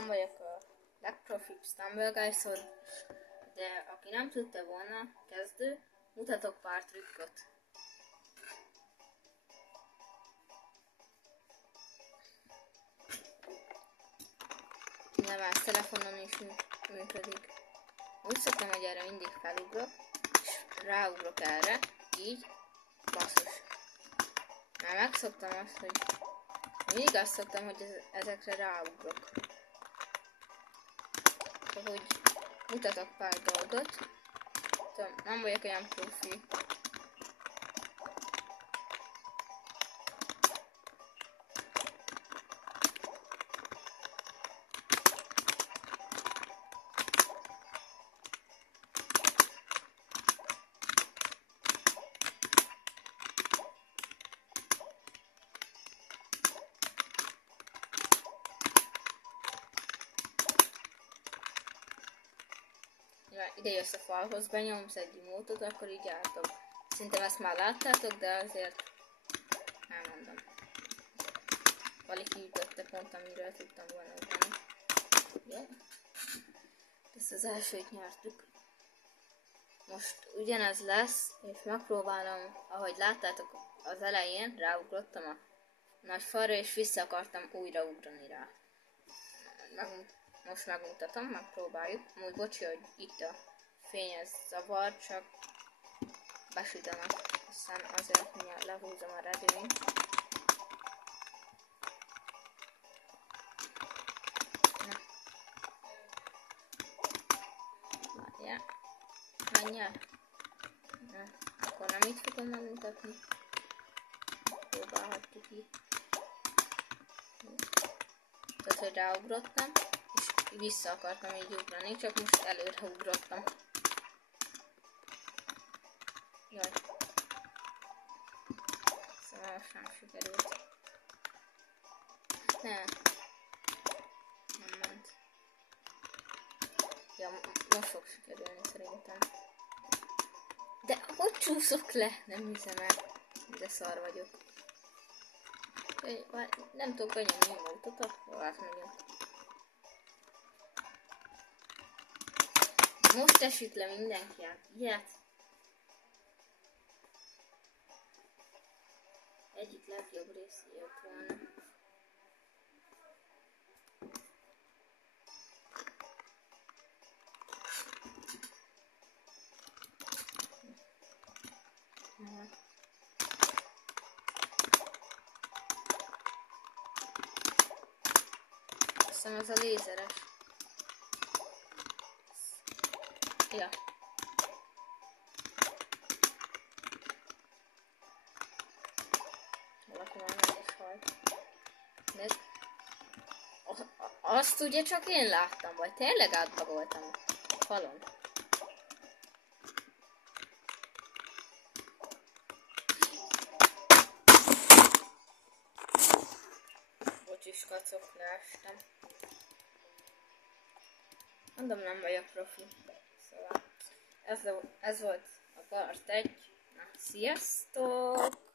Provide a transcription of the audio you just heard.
nem vagyok a legprofibb Stumbleguy-szor, de aki nem tudta volna, kezdő, mutatok pár trükköt. Nyilván telefonon is működik. Úgy szoktam, hogy erre mindig felugrok, és ráugrok erre, így, basszus. Már megszoktam azt, hogy mindig azt szoktam, hogy ezekre ráugrok. Hogy mutatok pár dolgot. Tudom, nem vagyok olyan profi. Ide jössz a falhoz, benyomsz egy imótot, akkor így álltok. Szerintem ezt már láttátok, de azért elmondom. Valaki ütötte pont, amiről tudtam volna ugrani. Ja. Ezt az elsőt nyertük. Most ugyanez lesz, és megpróbálom, ahogy láttátok az elején, ráugrottam a nagy falra, és vissza akartam újra ugrani rá. Most megmutatom, megpróbáljuk. Amúgy bocsi, hogy itt a fényes zavar, csak besütenek, aztán azért mindjárt lehúzom a redőnyt. Várjál. Menjál. Akkor nem itt fogom megmutatni. Próbálhatjuk itt. Tehát, hogy ráugrottam, és vissza akartam így ugrani, csak most előre ugrottam. Jaj. Szóval most nem sikerült. Nem ment. Ja, most fog sikerülni szerintem. De hogy csúszok le? Nem hiszem el. De szar vagyok. Nem tudok benyomni a módot, akkor átmegyünk. Most esik le mindenki át. Ilyet. Egyik legjobb rész jött volna. Azt hiszem ez a lézeres. Ja. Valaki már meg is halt. Nézd. Azt ugye csak én láttam, vagy tényleg átbagoltam a falon. Bocsis kacok, leestem. Mondom, nem vagyok profi. Szóval ez volt a part 1. Na, sziasztok!